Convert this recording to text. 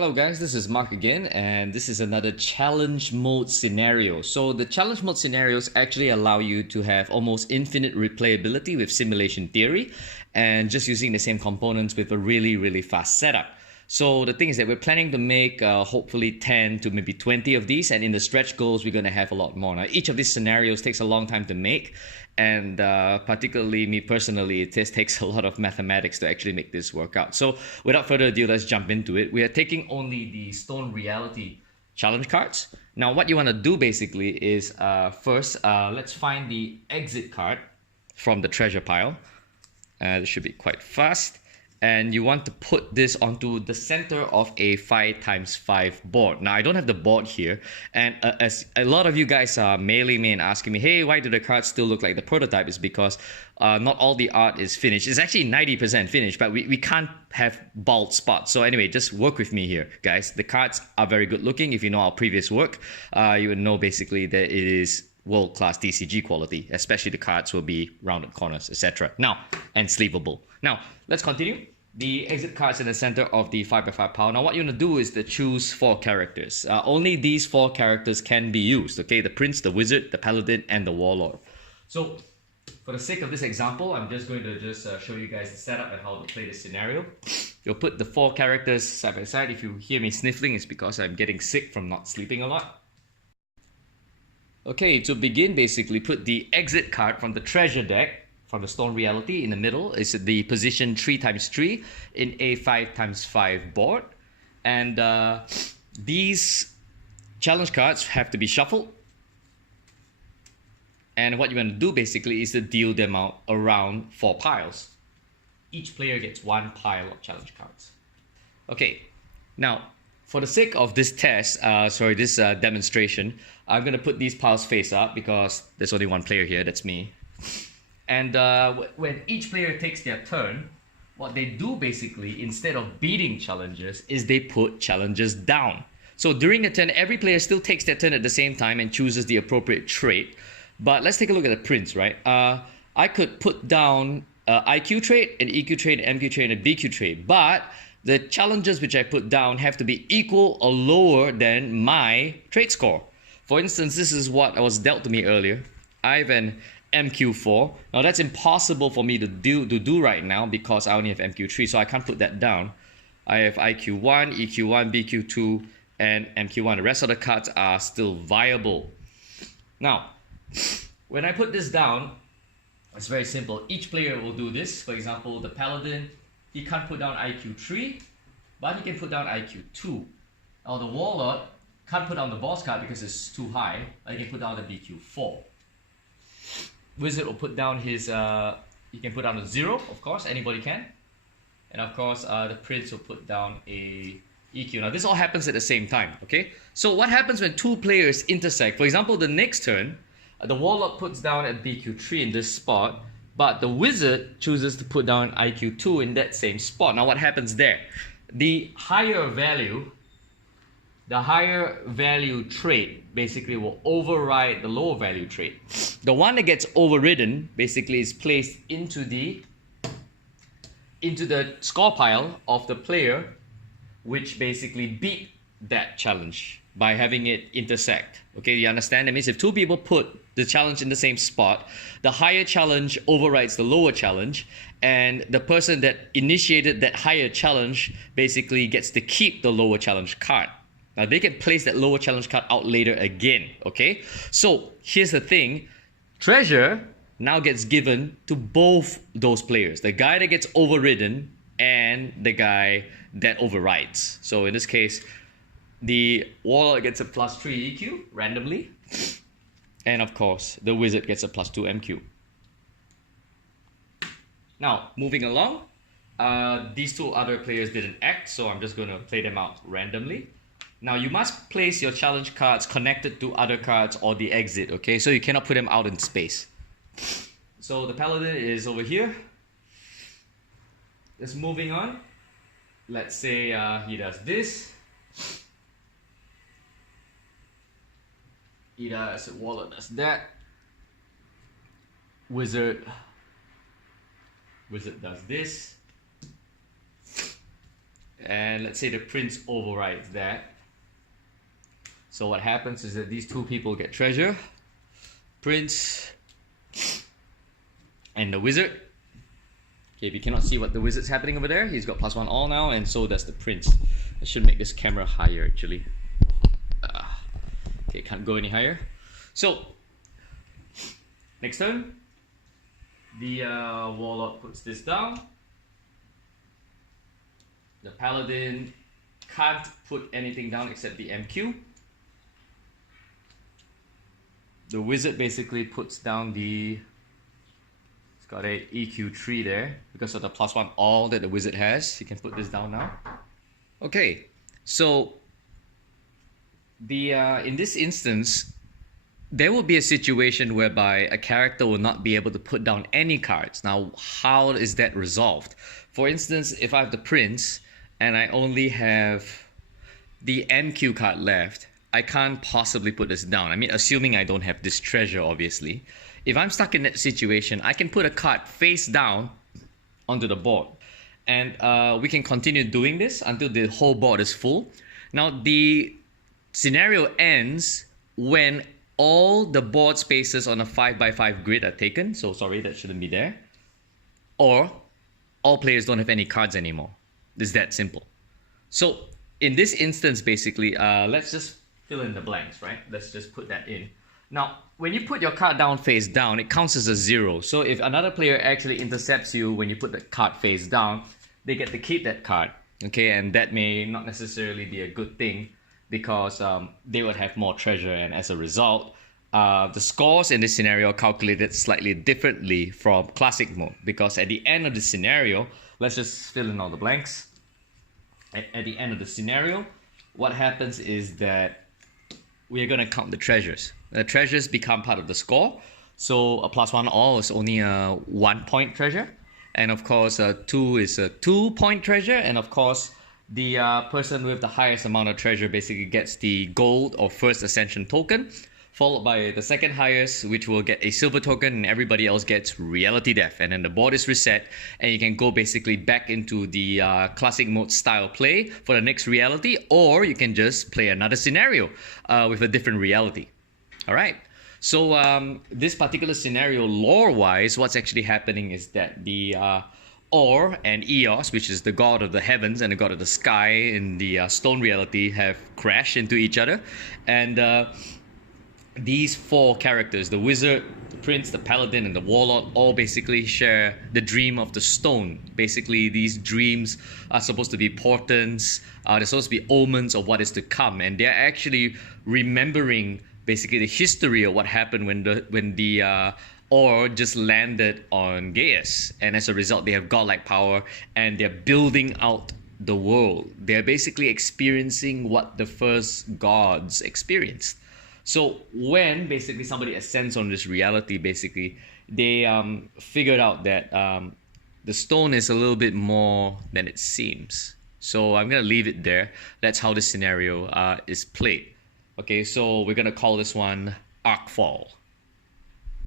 Hello guys, this is Mark again, and this is another challenge mode scenario. So the challenge mode scenarios actually allow you to have almost infinite replayability with simulation theory and just using the same components with a really fast setup. So the thing is that we're planning to make hopefully 10 to maybe 20 of these, and in the stretch goals we're going to have a lot more. Now each of these scenarios takes a long time to make, and particularly me personally, it just takes a lot of mathematics to actually make this work out. So without further ado, let's jump into it. We are taking only the Stone Reality challenge cards. Now what you want to do basically is first let's find the exit card from the treasure pile. This should be quite fast. And you want to put this onto the center of a 5x5 board. Now I don't have the board here, and as a lot of you guys are mailing me and asking me, hey, why do the cards still look like the prototype? Is because not all the art is finished. It's actually 90% finished, but we can't have bald spots. So anyway, just work with me here, guys. The cards are very good looking. If you know our previous work, you would know basically that it is world-class DCG quality, especially the cards will be rounded corners, etc. Now, and sleevable. Now, let's continue. The exit cards in the center of the 5x5 pile. Now, what you want to do is to choose 4 characters. Only these 4 characters can be used, okay? The Prince, the Wizard, the Paladin, and the Warlord. So, for the sake of this example, I'm just going to show you guys the setup and how to play this scenario. You'll put the 4 characters side by side. If you hear me sniffling, it's because I'm getting sick from not sleeping a lot. Okay, to begin, basically, put the exit card from the treasure deck, from the Stone Reality in the middle. Is the position 3x3 in a 5x5 board. And these challenge cards have to be shuffled. And what you want to do, basically, is to deal them out around 4 piles. Each player gets 1 pile of challenge cards. Okay, now, for the sake of this test, this demonstration, I'm going to put these piles face up because there's only 1 player here, that's me. And when each player takes their turn, what they do basically, instead of beating challenges, is they put challenges down. So during the turn, every player still takes their turn at the same time and chooses the appropriate trait. But let's take a look at the Prince, right? I could put down IQ trait, an EQ trait, an MQ trait, and a BQ trait. But the challenges which I put down have to be equal or lower than my trait score. For instance, this is what was dealt to me earlier. I have an MQ4. Now that's impossible for me to do right now because I only have MQ3, so I can't put that down. I have IQ1, EQ1, BQ2, and MQ1. The rest of the cards are still viable. Now, when I put this down, it's very simple. Each player will do this. For example, the Paladin, he can't put down IQ3, but he can put down IQ2. Now the Warlord can't put down the boss card because it's too high, but he can put down the BQ4. Wizard will put down his, he can put down a 0, of course, anybody can. And of course, the Prince will put down a EQ. Now this all happens at the same time, okay? So what happens when 2 players intersect? For example, the next turn, the Warlord puts down a BQ3 in this spot, but the Wizard chooses to put down IQ2 in that same spot. Now what happens there? The higher value trait basically will override the lower value trait. The one that gets overridden basically is placed into the score pile of the player which basically beat that challenge by having it intersect. Okay, you understand? That means if 2 people put the challenge in the same spot, the higher challenge overrides the lower challenge, and the person that initiated that higher challenge basically gets to keep the lower challenge card. Now they can place that lower challenge card out later again, okay? So here's the thing, treasure now gets given to both those players, the guy that gets overridden and the guy that overrides. So in this case, the Warlord gets a +3 EQ randomly, and of course the Wizard gets a +2 MQ. Now moving along, these 2 other players didn't act, so I'm just going to play them out randomly. Now you must place your challenge cards connected to other cards or the exit, okay? So you cannot put them out in space. So the Paladin is over here. Just moving on. Let's say he does this. Warlord does that. Wizard does this. And let's say the prince overrides that. So what happens is that these two people get treasure, prince and the wizard. Okay, if you cannot see what the wizard's happening over there, he's got +1 all now, and so does the prince. I should make this camera higher actually. Okay, can't go any higher. So, next turn, the warlord puts this down. The paladin can't put anything down except the MQ. The wizard basically puts down the... It's got a EQ3 there because of the +1 all that the wizard has. You can put this down now. Okay, so in this instance, there will be a situation whereby a character will not be able to put down any cards. Now, how is that resolved? For instance, if I have the prince and I only have the MQ card left, I can't possibly put this down. I mean, assuming I don't have this treasure, obviously. If I'm stuck in that situation, I can put a card face down onto the board. And we can continue doing this until the whole board is full. Now, the scenario ends when all the board spaces on a 5x5 grid are taken. So sorry, that shouldn't be there. Or all players don't have any cards anymore. It's that simple. So in this instance, basically, let's just fill in the blanks, right? Let's just put that in. Now, when you put your card down face down, it counts as a 0. So if another player actually intercepts you when you put the card face down, they get to keep that card. Okay, and that may not necessarily be a good thing because they would have more treasure, and as a result, the scores in this scenario are calculated slightly differently from classic mode, because at the end of the scenario, let's just fill in all the blanks. At the end of the scenario, what happens is that we are going to count the treasures. The treasures become part of the score. So a +1 all is only a 1-point treasure. And of course, 2 is a 2-point treasure. And of course, the person with the highest amount of treasure basically gets the gold or first ascension token, followed by the second highest, which will get a silver token, and everybody else gets reality death. And then the board is reset, and you can go basically back into the classic mode style play for the next reality, or you can just play another scenario with a different reality. All right. So this particular scenario, lore-wise, what's actually happening is that the Or and Eos, which is the god of the heavens and the god of the sky in the stone reality, have crashed into each other. And these four characters, the wizard, the prince, the paladin, and the warlord, all basically share the dream of the stone. Basically, these dreams are supposed to be portents, they're supposed to be omens of what is to come, and they're actually remembering basically the history of what happened when the Or just landed on Gaeus, and as a result, they have godlike power, and they're building out the world. They're basically experiencing what the first gods experienced. So when basically somebody ascends on this reality, basically they figured out that the stone is a little bit more than it seems. So I'm gonna leave it there. That's how this scenario is played. Okay, so we're gonna call this one ARKFALL.